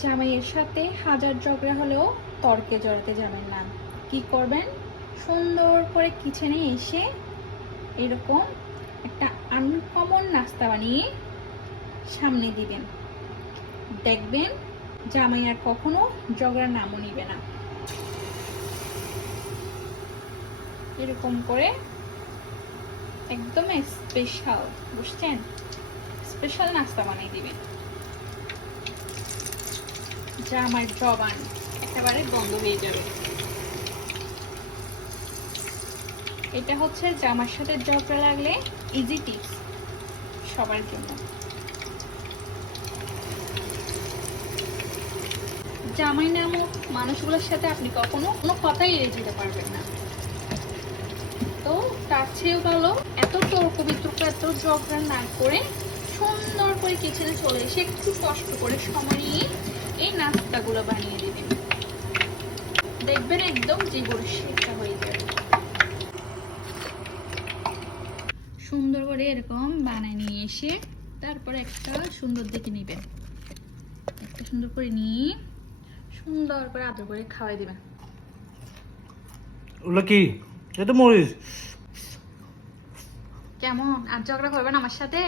জামাইয়ের সাথে হাজার ঝগড়া হলেও তর্কে জড়াতে যাবেন না। কি করবেন, সুন্দর করে কিচেনে এসে এরকম একটা আনকমন নাস্তা বানিয়ে সামনে দিবেন। দেখবেন জামাই আর কখনো ঝগড়ার নামও নিবে না। এরকম করে একদম স্পেশাল, বুঝছেন, স্পেশাল নাস্তা বানিয়ে দিবেন। জামাইয়ের জবান একেবারে বন্ধ হয়ে যাবে। এটা হচ্ছে জামার সাথে ঝগড়া লাগলে ইজি টিপস সবার জন্য। জামাই নামক মানুষগুলোর সাথে আপনি কখনো কোনো কথাই এড়িয়ে যেতে পারবেন না। তো তার চেয়েও ভালো এত তর্ক বিতর্ক এত ঝগড়া না করে সুন্দর করে কিচেনে চলে এসে একটু কষ্ট করে সময় নিয়ে এই নাস্তাগুলো বানিয়ে দিবেন। দেখবেন একদম জীবন শেখা হয়ে যাবে। সুন্দর করে এরকম বানায় নিয়ে এসে তারপরে একটা সুন্দর দেখে নিবেন। একটা সুন্দর করে নিয়ে সুন্দর করে আদর করে খাওয়াই দিবেন। ওগুলো কি? এটা মরিচ। কেমন? আর ঝগড়া করবেন আমার সাথে?